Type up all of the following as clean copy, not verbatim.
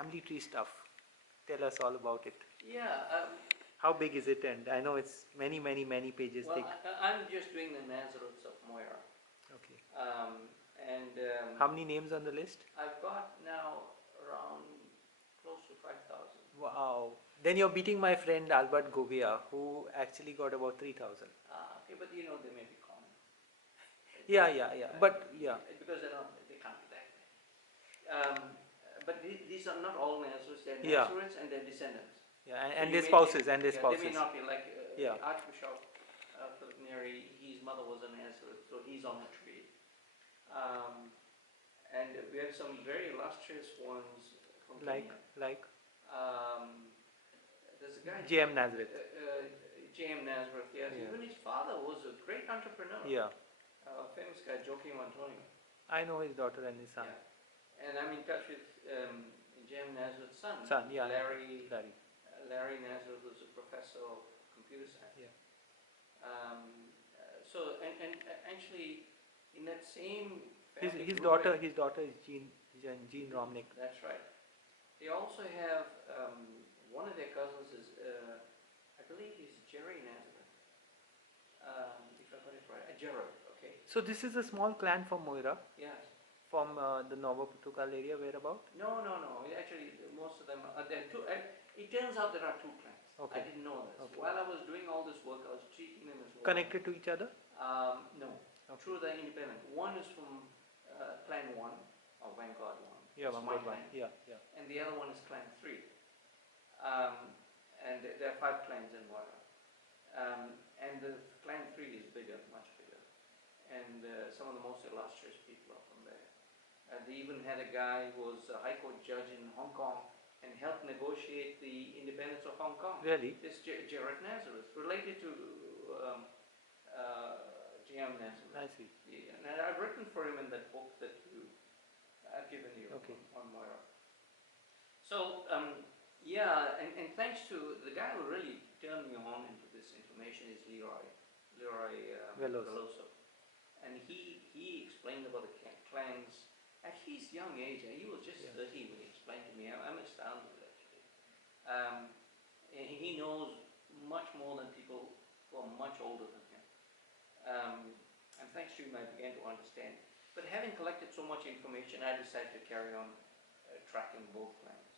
family tree stuff. Tell us all about it. Yeah. How big is it? And I know it's many pages Well, thick. I'm just doing the Nazareths of Moira. Okay. And how many names on the list? I've got now around close to 5,000. Wow. Then you're beating my friend Albert Govia, who actually got about 3,000. Okay, but you know they may be common. Yeah. But yeah. Because they can't be that many. But these are not all Nazareths. They're Yeah. Nazareths and their descendants. Yeah, So and their spouses, and their They spouses. may not be like Yeah. Archbishop Philip Neri. His mother was a Nazareth, so he's on the tree. And we have some very illustrious ones from Kenya. Like there's a guy J.M. Nazareth. J.M. Nazareth, yes. Yeah. Even his father was a great entrepreneur. Yeah. A famous guy, Joaquim Antonio. I know his daughter and his son. Yeah. And I'm in touch with J.M. Nazareth's son. Yeah. Larry Nazareth was a professor of computer science. Yeah. So actually, in that same his daughter is Jean Romnick. That's right. They also have one of their cousins is I believe he's Jerry Nazareth. If I got it right, Gerard. Okay. So this is a small clan from Moira. Yes. From the Nova Portugal area, whereabout? No. Actually, most of them are there. It turns out there are two clans. Okay. I didn't know this. Okay. While I was doing all this work, I was treating them as well. Connected to each other? No. Okay. True, they're independent. One is from Clan 1, or Vanguard 1. Yeah, Vanguard 1. Yeah. And the other one is Clan 3. And there are 5 clans in Moira. And the Clan 3 is bigger, much bigger. And some of the most illustrious people are from there. They even had a guy who was a High Court judge in Hong Kong and helped negotiate the independence of Hong Kong. Really? This Gerard Nazareth, related to J.M. Nazareth. I see. Yeah, and I've written for him in that book that I've given you on Moira. So, and thanks to the guy who really turned me on into this information is Leroy Veloso. And he explained about the clans at his young age. He was just 30 when he explained to me. I'm astounded actually. And he knows much more than people who are much older than him. And thanks to him, I began to understand. But having collected so much information, I decided to carry on tracking both clans.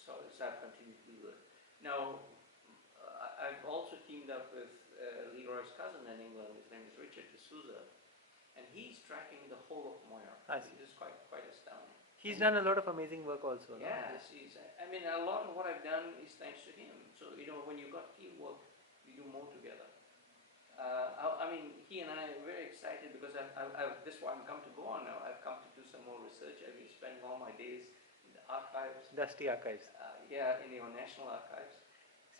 So I've continued to do that. Now, I've also teamed up with Leroy's cousin in England. His name is Richard D'Souza, and he's tracking the whole of Moira. I see. It is quite astounding. He's done a lot of amazing work also. Yes, I mean, a lot of what I've done is thanks to him. So, when you've got teamwork, you do more together. I mean, he and I are very excited because this is why I'm come to Goa now. I've come to do some more research. I've been spending all my days in the archives. Dusty archives. In your national archives.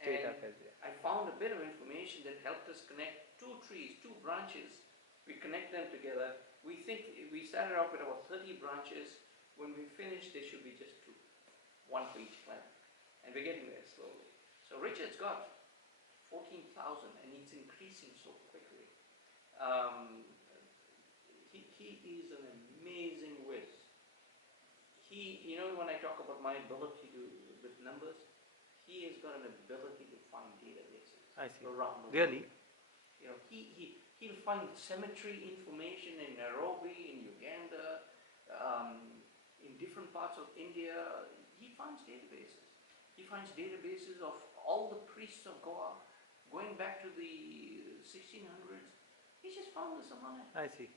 State archives, yeah. I found a bit of information that helped us connect 2 trees, 2 branches. We connect them together. We think we started off with about 30 branches. When we finish, there should be just 2, 1 for each clan. And we're getting there slowly. So Richard's got 14,000 and it's increasing so quickly. He is an amazing whiz. When I talk about my ability with numbers, he has got an ability to find databases around the world. Really? He'll find cemetery information in Nairobi, in Uganda, in different parts of India. He finds databases. He finds databases of all the priests of Goa, going back to the 1600s. He just found this among it. I see.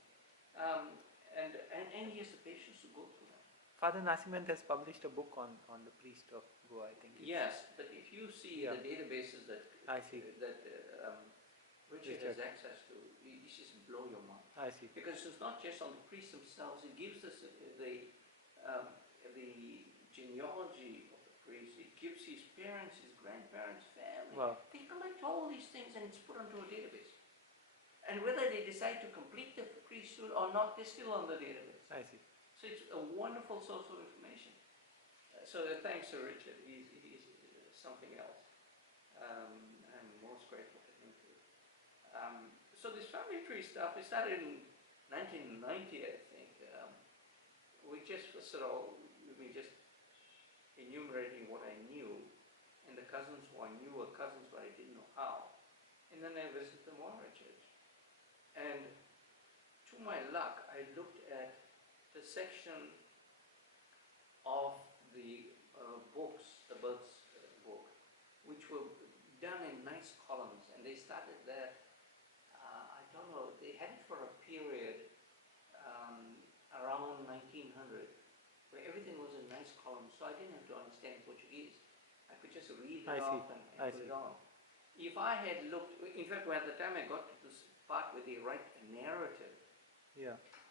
And he has the patience to go through them. Father Nasimant has published a book on the priest of Goa, I think. Yes, but if you see the databases that Richard has access to, you just blow your mind. I see. Because it's not just on the priests themselves. It gives us the genealogy of the priest. It gives his parents, his grandparents, family. Wow. They collect all these things and it's put onto a database. And whether they decide to complete the priesthood or not, they're still on the database. I see. So it's a wonderful source of information. So thanks to Richard, he's something else. I'm most grateful to him too. So this family tree stuff, it started in 1990, I think. We just And then I visited the Moira church. And to my luck, I looked at the section of the books, the births book, which were done in nice columns. And they started there, I don't know, they had it for a period around 1900, where everything was in nice columns, so I didn't have to understand Portuguese. I could just read it off and put it on. If I had looked, in fact, by the time I got to this part where they write a narrative,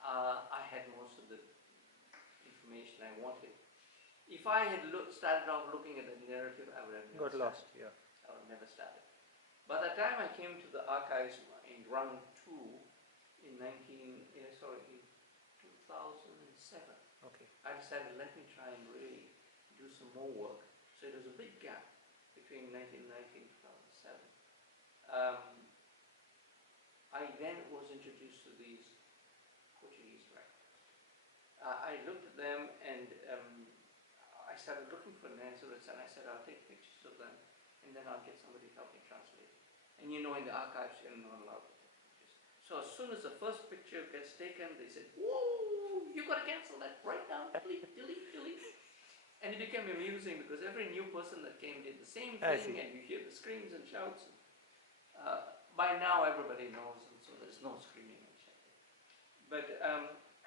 I had most of the information I wanted. If I had started off looking at the narrative, I would have never got lost. I would have never started. By the time I came to the archives in run 2 in 2007, Okay. I decided, let me try and really do some more work. So there was a big gap between 1990 and 2007. I then was introduced to these Portuguese records. I looked at them and I started looking for Nazareths, and I said, I'll take pictures of them and then I'll get somebody to help me translate. And you know, in the archives, you're not allowed to take pictures. So as soon as the first picture gets taken, they said, whoa, you got to cancel that right now, delete, delete, delete. And it became amusing because every new person that came did the same thing, and you hear the screams and shouts. By now, everybody knows, and so there's no screaming and shouting. But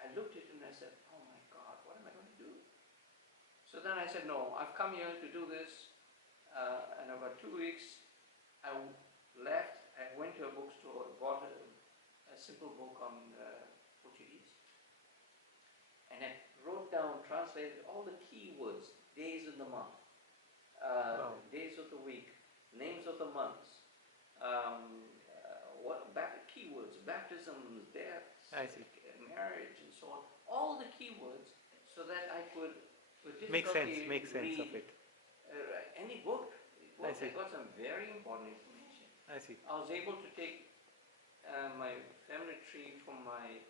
I looked at it and I said, oh my God, what am I going to do? So then I said, no, I've come here to do this, and about 2 weeks, I left. I went to a bookstore, bought a simple book on Portuguese, and I wrote down, translated all the keywords, days of the month, days of the week, names of the months, keywords, baptisms, deaths, marriage, and so on. All the keywords, so that I could, with difficulty, make sense of it. Any book. I got some very important information. I see. I was able to take my family tree from my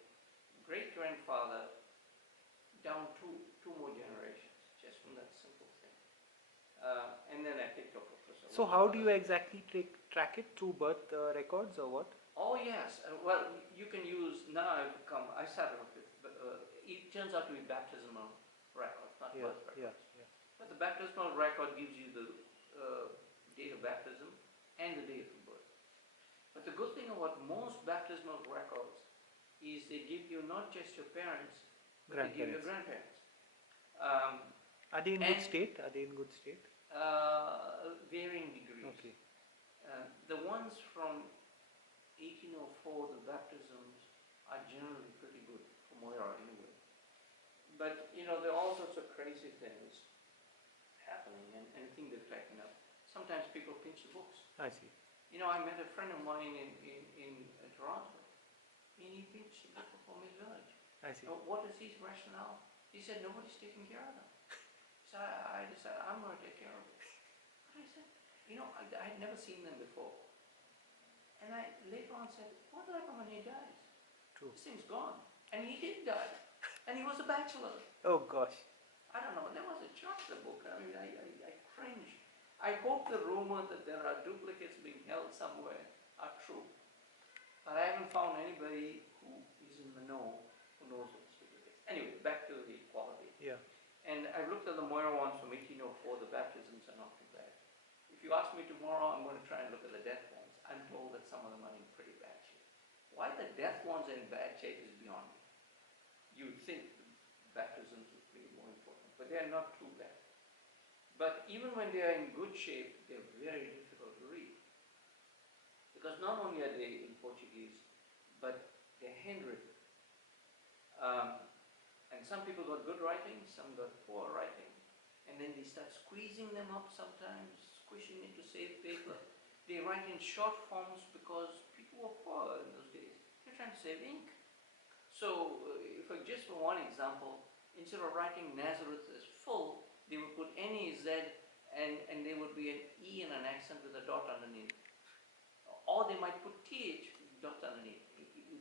great-grandfather down two more generations, just from that simple thing. And then I picked up, of course. So how do you exactly track it? Through birth records or what? Oh yes, well you can use, now I started off with, it turns out to be baptismal records, not birth records. But the baptismal record gives you the date of baptism and the date of birth. But the good thing about most baptismal records is they give you not just your parents, but they give you your grandparents. Are they in good state? Varying degrees. Okay. The ones from 1804, the baptisms are generally pretty good for Moira anyway. But you know, there are all sorts of crazy things happening, and things they've taken up. Sometimes people pinch the books. I see. You know, I met a friend of mine in Toronto, and he pinched the book of Home Village. I see. What is his rationale? He said, nobody's taking care of them. So I decided, I'm going to take care of it. But I said, you know, I had never seen them before. And I later on said, what will happen when he dies? True. This thing's gone. And he did die. And he was a bachelor. Oh gosh. I don't know, there was a chart in the book. I mean, I cringed. I hope the rumor that there are duplicates being held somewhere are true. But I haven't found anybody who is in the know who knows what this duplicate is. Anyway, back to the quality. Yeah. And I looked at the Moira ones from 1804, the baptisms are not too bad. If you ask me tomorrow, I'm going to try and look at the death ones. I'm told that some of them are in pretty bad shape. Why the death ones are in bad shape is beyond me. You would think the baptisms would be more important, but they are not too bad. But even when they are in good shape, they're very difficult to read. Because not only are they in Portuguese, but they're handwritten. And some people got good writing, some got poor writing. And then they start squeezing them up sometimes, squishing it to save paper. They write in short forms because people were poor in those days. They're trying to save ink. So, just for one example, instead of writing Nazareth as full, they would put N-E-Z and there would be an E and an accent with a dot underneath. Or they might put TH dot underneath,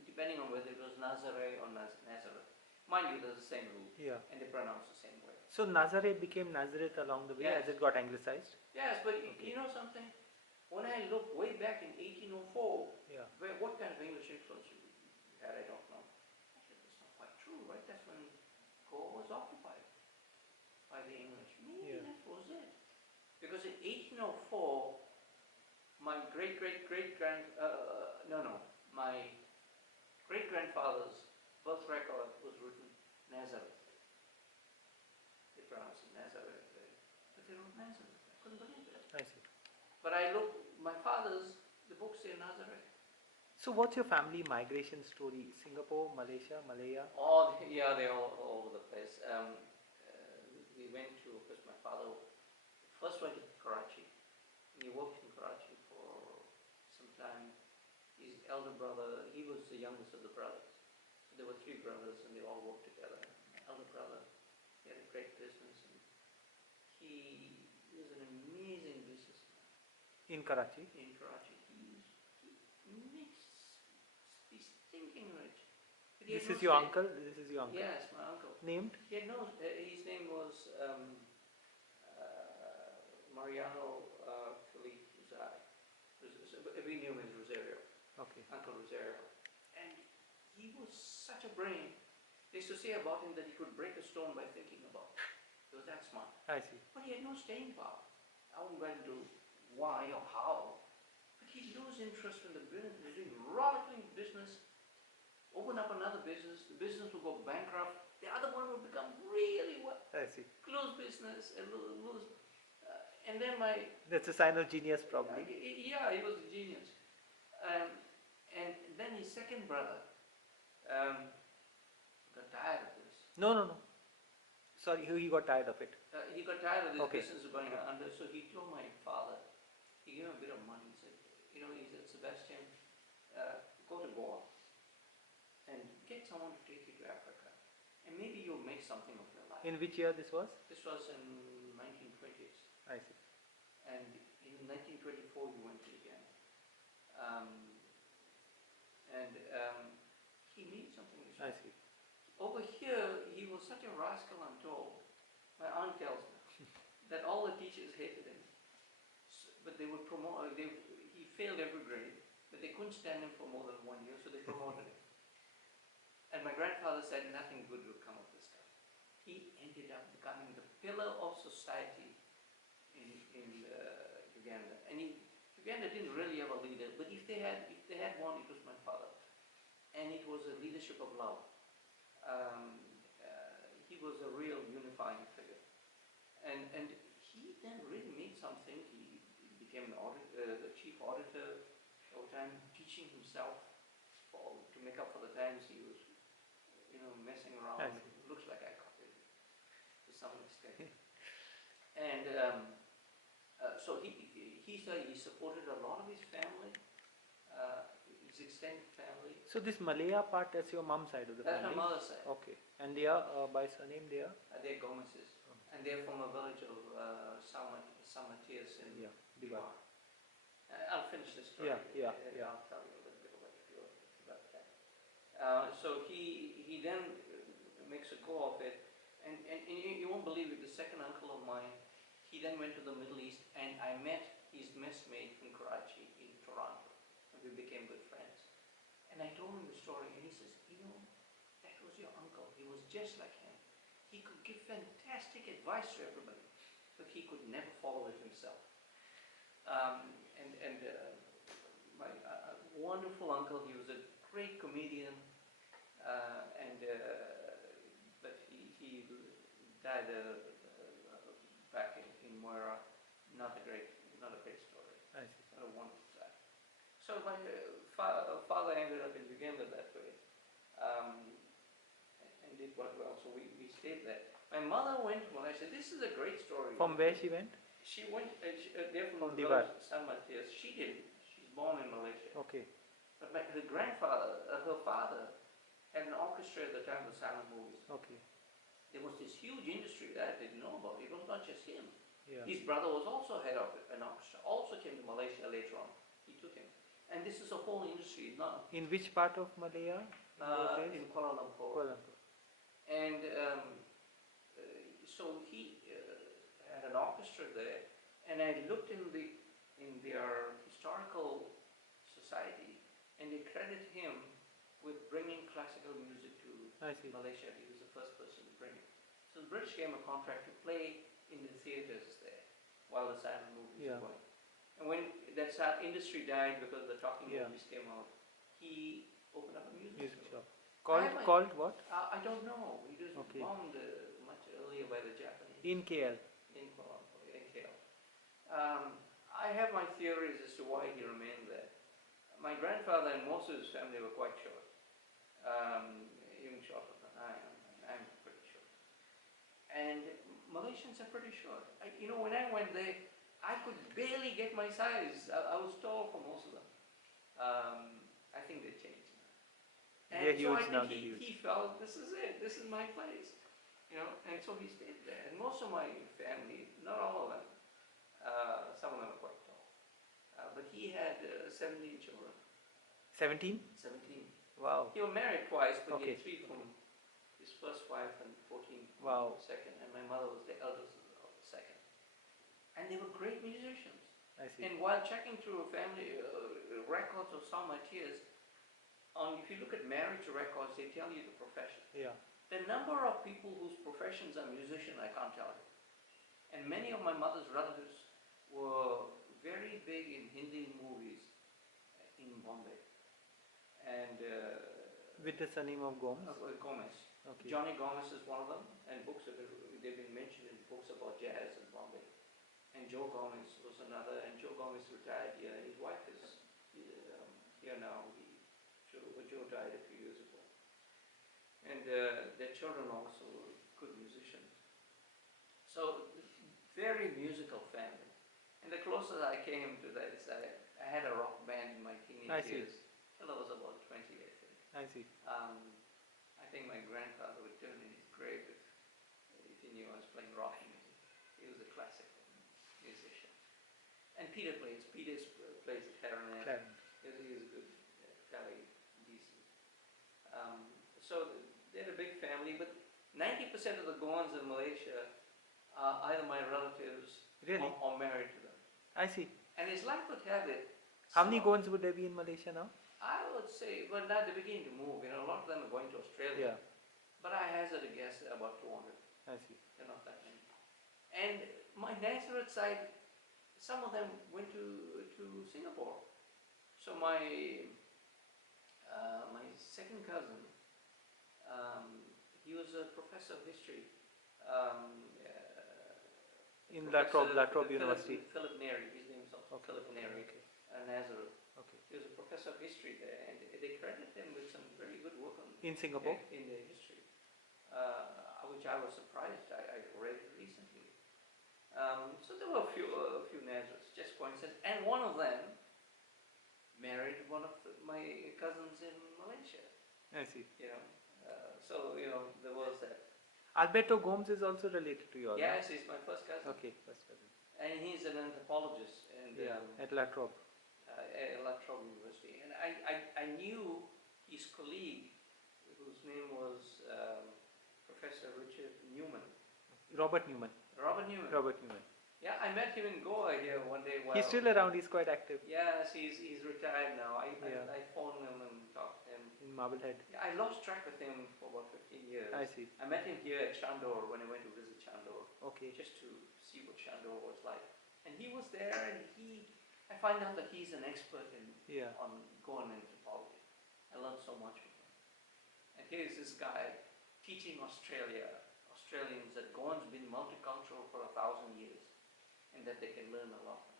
depending on whether it was Nazareth or Nazareth. Mind you, there's the same rule, and they pronounce the same way. So Nazareth became Nazareth along the way as it got anglicized? Yes, but you know something? when I look way back in 1804, Yeah. what kind of English influence you had, I don't know. I said, that's not quite true, right? That's when Goa was occupied by the English. Maybe Yeah. that was it. Because in 1804, my my great-grandfather's birth record was written Nazareth. They pronounced it Nazareth, but they wrote Nazareth. I couldn't believe it. I see. But I looked, my father's, the books say Nazareth. So what's your family migration story? Singapore, Malaysia, Malaya? Oh, yeah, they're all over the place. We went to, because my father first went to Karachi. He worked in Karachi for some time. His elder brother, he was the youngest of the brothers. So there were three brothers and they all worked together. My elder brother, he had a great business and he was an amazing businessman. In Karachi? In Karachi. He makes, he's thinking rich. But he This had is no your stake. uncle? This is your uncle? Yes, my uncle. Named? He had no, his name was Mariano Felipe Uzai. We knew him as Rosario, Okay. Uncle Rosario. And he was such a brain. They used to say about him that he could break a stone by thinking about it. He was that smart. I see. But he had no staying power. I won't go into why or how. But he'd lose interest in the business. He was doing rollicking business, open up another business, the business would go bankrupt, the other one would become really well, I see. lose business and lose. And then my, That's a sign of genius, probably. yeah, he was a genius. And then his second brother got tired of this. No, no, no. Sorry, he got tired of it. He got tired of this Okay. business going under, so he told my father, he gave him a bit of money. He said, he said, Sebastian, go to Goa and get someone to take you to Africa, and maybe you'll make something of your life. In which year this was? This was in 1920s. I see. And in 1924 he went to Uganda. He made something. I see. Over here, he was such a rascal, I'm told. My aunt tells me that all the teachers hated him. But they would promote, he failed every grade, but they couldn't stand him for more than 1 year, so they promoted him. And my grandfather said nothing good would come of this guy. He ended up becoming the pillar of society in Uganda. And Uganda didn't really have a leader, but if they had one, it was my father. And it was a leadership of love. He was a real unifying figure. And he then really made something. He became the chief auditor over time, teaching himself to make up for the times he was, messing around. It looks like I copied it to some extent. And so he said he supported a lot of his family, his extended family. So this Malaya part, that's your mom's side of the That's family? my mother's side. Okay. And they are, by surname, they are? They're Gomez's. And they're from a village of San Matias in Bivar. I'll finish this story. Yeah. I'll tell you a little bit about that. So he then makes a go of it, and you won't believe it, the second uncle of mine, he then went to the Middle East, and I met his messmate from Karachi in Toronto, and we became good friends. And I told him the story, and he says, that was your uncle. He was just like him. He could give fantastic advice to everybody, but he could never follow it himself. My wonderful uncle, he was a great comedian, but he died back in Moira. Not a great story. I see. Not a wonderful guy. So my father ended up in Uganda that way, and did quite well. So we stayed there. My mother went to Malaysia. This is a great story. From where she went? She went. They're from the Divar. village San Matias. She didn't. She's born in Malaysia. Okay. But her grandfather, her father, had an orchestra at the time of the silent movies. Okay. There was this huge industry that I didn't know about. It was not just him. Yeah. His brother was also head of an orchestra. Also came to Malaysia later on. He took him. And this is a whole industry. Not In which part of Malaya? in Kuala Lumpur. Kuala Lumpur. And so he had an orchestra there, and I looked in their historical society, and they credit him with bringing classical music to Malaysia. He was the first person to bring it. So the British gave him a contract to play in the theatres there while the silent movies were going. And when that industry died because the talking movies came out, he opened up a music shop. Called what? I don't know. He was bombed much earlier by the Japanese. In KL. In Kuala Lumpur, in KL. I have my theories as to why he remained there. My grandfather and most of his family were quite short. Even shorter than I am. I'm pretty short. And Malaysians are pretty short. When I went there, I could barely get my size. I was tall for most of them. I think they changed now. And so I think he felt, this is it. This is my place. And so he stayed there. And most of my family, not all of them, some of them are quite tall. But he had 17 children. 17? 17. Wow. He was married twice, but he had 3 from his first wife and 14 from the second. And my mother was the eldest of the second. And they were great musicians. I see. And while checking through family records of some ideas, if you look at marriage records, they tell you the profession. Yeah. The number of people whose professions are musician, I can't tell you. And many of my mother's relatives were very big in Hindi movies in Bombay. And with the surname of Gomes? Gomez. Okay. Johnny Gomez is one of them, and they've been mentioned in books about jazz in Bombay. And Joe Gomez was another, and Joe Gomez retired here, and his wife is here now. Joe died a few years ago. And their children also were good musicians. So, very musical family. And the closest I came to that is I had a rock band in my teenage years. Till I was about 20, I think. I see. I think my grandfather would turn in his grave if he knew I was playing rock music. He was a classical musician. And Peter plays the clarinet. He was a good, fairly decent. So they're a big family, but 90% of the Goans in Malaysia are either my relatives or married to them. I see. And it's life would have it. How many Goans would there be in Malaysia now? I would say, well, now they're beginning to move. A lot of them are going to Australia. Yeah. But I hazard a guess about 200. I see. They're not that many. And my Nazareth side, some of them went to Singapore. So my second cousin, he was a professor of history in La Trobe University. Philip Neri, his name is also Philip Neri, Nazareth. Okay. He was a professor of history there, and they credit him with some very good work on in Singapore in their history, which I was surprised. I read it recently. So there were a few Nazareths, just coincidence, and one of them married one of my cousins in Malaysia. I see. So there was that. Alberto Gomes is also related to you. Yes, he's my first cousin. Okay, first cousin. And he's an anthropologist at La Trobe. At La Trobe University. And I knew his colleague, whose name was Professor Richard Newman. Robert Newman. Yeah, I met him in Goa here one day. He's still around, he's quite active. Yes, he's retired now. I phoned him and talked to him. In Marblehead. Yeah, I lost track of him for about 15 years. I see. I met him here at Chandor when I went to visit Chandor. Okay. Just to see what Chandor was like. And he was there, and I find out that he's an expert on Goan anthropology. I learned so much from him. And here's this guy teaching Australians that Goan's been multicultural for 1,000 years, and that they can learn a lot from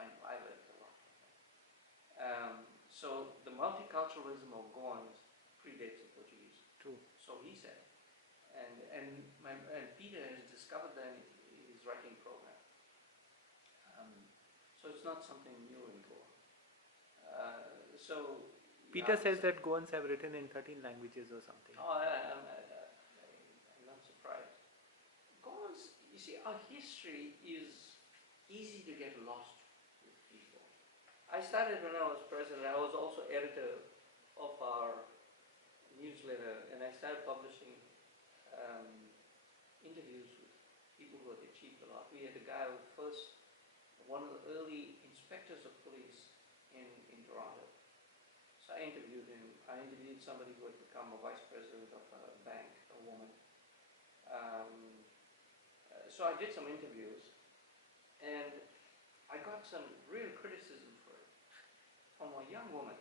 him. I learned a lot from him. So the multiculturalism of Goans predates the Portuguese. True. So he said. And Peter has discovered that in his writing program. So it's not something new in Goa. Peter says that Goans have written in 13 languages or something. Oh, I'm not surprised. Goans, you see, our history is easy to get lost with people. I started when I was president. I was also editor of our newsletter, and I started publishing interviews with people who had achieved a lot. We had a guy who one of the early inspectors of police in Toronto. So I interviewed him. I interviewed somebody who had become a vice president of a bank, a woman. So I did some interviews, and I got some real criticism for it from a young woman.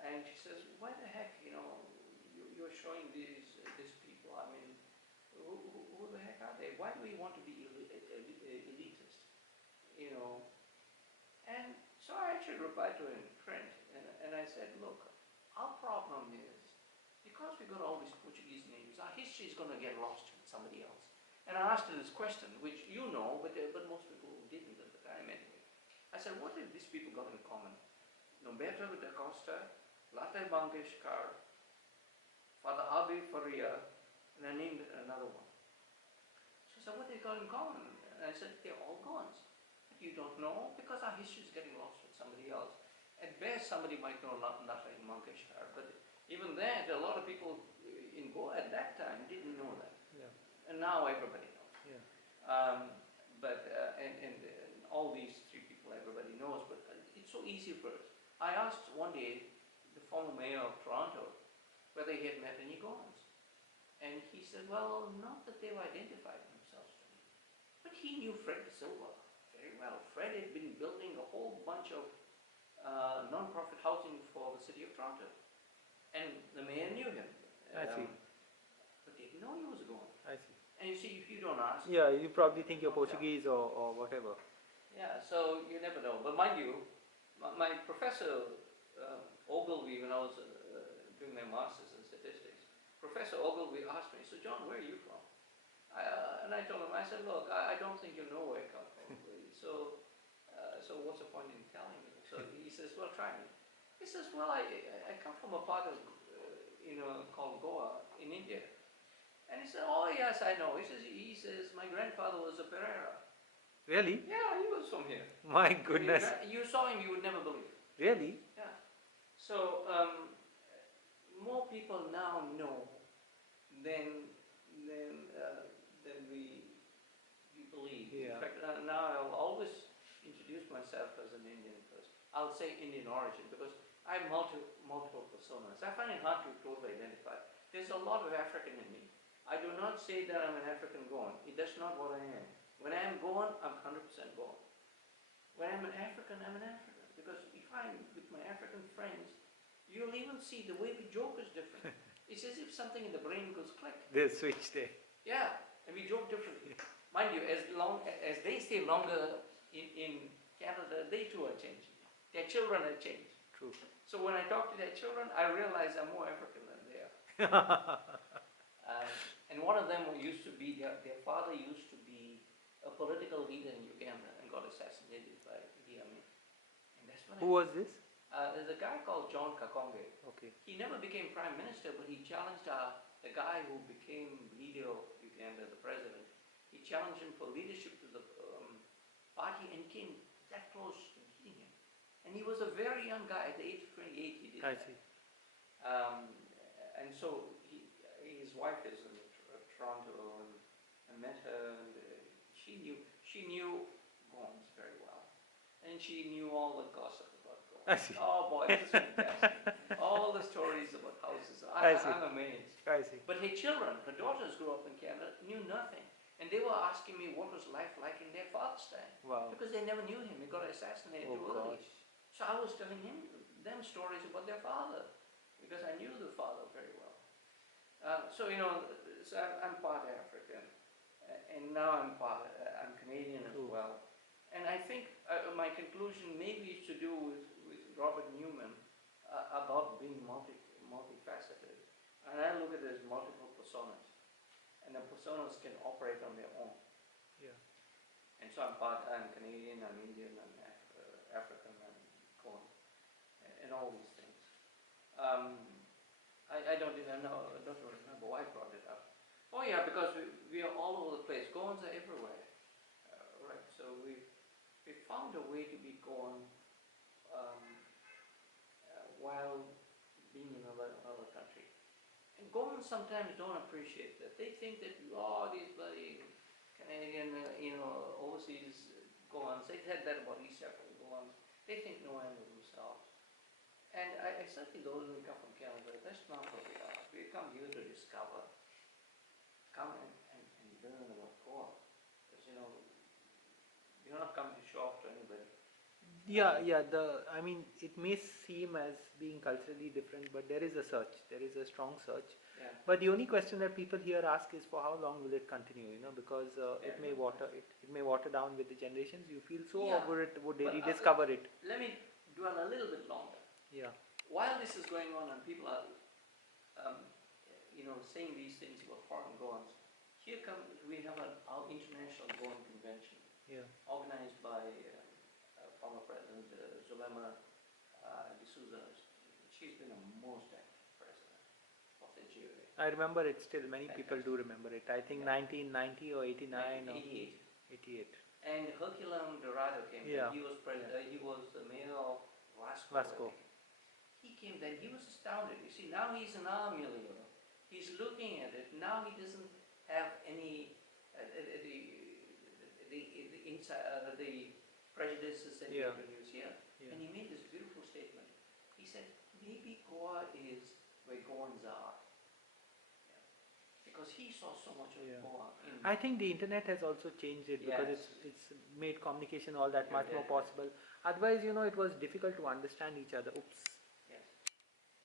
And she says, why the heck, you're showing these people, I mean, who the heck are they? Why do we want to be elitist? And so I actually replied to her in print, and I said, look, our problem is, because we got all these Portuguese names, our history is going to get lost with somebody else. And I asked her this question, which you know, but most people didn't at the time anyway. I said, what have these people got in common? Norberto da Costa, Lata Mangeshkar, Father Abi Faria, and I named another one. She said, what have they got in common? And I said, they're all Goans. But you don't know, because our history is getting lost with somebody else. At best, somebody might know Lata Mangeshkar, but even then, a lot of people in Goa at that time didn't know that. Yeah. And now everybody knows. Yeah. And all these three people everybody knows, but it's so easy for us. I asked one day the former mayor of Toronto whether he had met any Goans. And he said, well, not that they've identified themselves to me. But he knew Fred De Silva very well. Fred had been building a whole bunch of non-profit housing for the city of Toronto. And the mayor knew him. I see. But didn't know he was a Goan. I see. And you see, if you don't ask... Yeah, you probably think you're Portuguese or whatever. Yeah, so you never know. But mind you, my professor, Ogilvy, when I was doing my master's in statistics, Professor Ogilvy asked me, so John, where are you from? And I told him, I said, look, I don't think you know where I come from. So what's the point in telling me? So he says, well, try me. He says, well, I come from a part of, called Goa in India. And he said, oh, yes, I know. He says, my grandfather was a Pereira. Really? Yeah, he was from here. My goodness. You saw him, you would never believe. Really? Yeah. So, more people now know than we believe. Yeah. In fact, now I'll always introduce myself as an Indian first. I'll say Indian origin because I have multiple personas. I find it hard to totally identify. There's a lot of African in me. I do not say that I'm an African Goan. That's not what I am. When I am Goan, I'm 100% Goan. When I'm an African, I'm an African. Because if I'm with my African friends, you'll even see the way we joke is different. It's as if something in the brain goes click. They switch there. Yeah, and we joke differently. Mind you, as long as they stay longer in Canada, they too are changing. Their children are changed. True. So when I talk to their children, I realize I'm more African than they are. And one of them used to be, their father used to be a political leader in Uganda and got assassinated by Idi Amin. And that's when Who was this? There's a guy called John Kakonge. Okay. He never became prime minister, but he challenged the guy who became leader of Uganda, the president. He challenged him for leadership to the party and came that close to beating him. And he was a very young guy. At the age of 28, he did I that. see. And so his wife is in Toronto, and I met her, and she knew Goans very well, and she knew all the gossip about Goans. I see. Oh boy, this is fantastic! All the stories about houses. I see. I'm amazed. I see. But her children, her daughters grew up in Canada, knew nothing, and they were asking me what was life like in their father's time, Wow. because they never knew him. He got assassinated too early. Gosh. So I was telling them stories about their father, because I knew the father very well. So I'm part African, and now I'm Canadian as well. And I think my conclusion maybe is to do with Robert Newman about being multifaceted. And I look at it as multiple personas, and the personas can operate on their own. Yeah. And so I'm Canadian, I'm Indian, I'm African, I'm Goan, and all these things. I don't even know, I don't remember why I brought it up. Oh yeah, because we are all over the place. Goans are everywhere, right? So we found a way to be Goan while being in another country. And Goans sometimes don't appreciate that. They think that, these bloody Canadian, overseas Goans, they said that about East African Goans. They think no end of themselves. And I certainly those who come from Canada, that's not what we are. We come here to discover, come and learn about God. Because, you know, you're not coming to show off to anybody. Yeah, yeah. I mean, it may seem as being culturally different, but there is a search. There is a strong search. Yeah. But the only question that people here ask is for how long will it continue? You know, because it may water down with the generations. You feel so Yeah. over it. Would they But, rediscover it? Let me dwell a little bit longer. Yeah. While this is going on and people are, you know, saying these things about foreign gods, here we have our international Goan convention, Yeah. organized by former President Zulema D'Souza. She's been a most active president of the GOA. I remember it still. Many people Fantastic. do remember it. I think 1990 or 89 or 1988. 88. And Herculano Dorado came Yeah. there. He was he was the mayor of Vasco. Vasco. I think. He came there. He was astounded. You see, now he's an army leader. He's looking at it. Now he doesn't have any the prejudices that he Yeah. introduced here. Yeah. And he made this beautiful statement. He said, maybe Goa is where Goans are. Yeah. Because he saw so much of Yeah. Goa in I think the internet has also changed it because Yes. it's made communication all that Yeah, much more yeah. possible. Otherwise, you know, it was difficult to understand each other. Oops.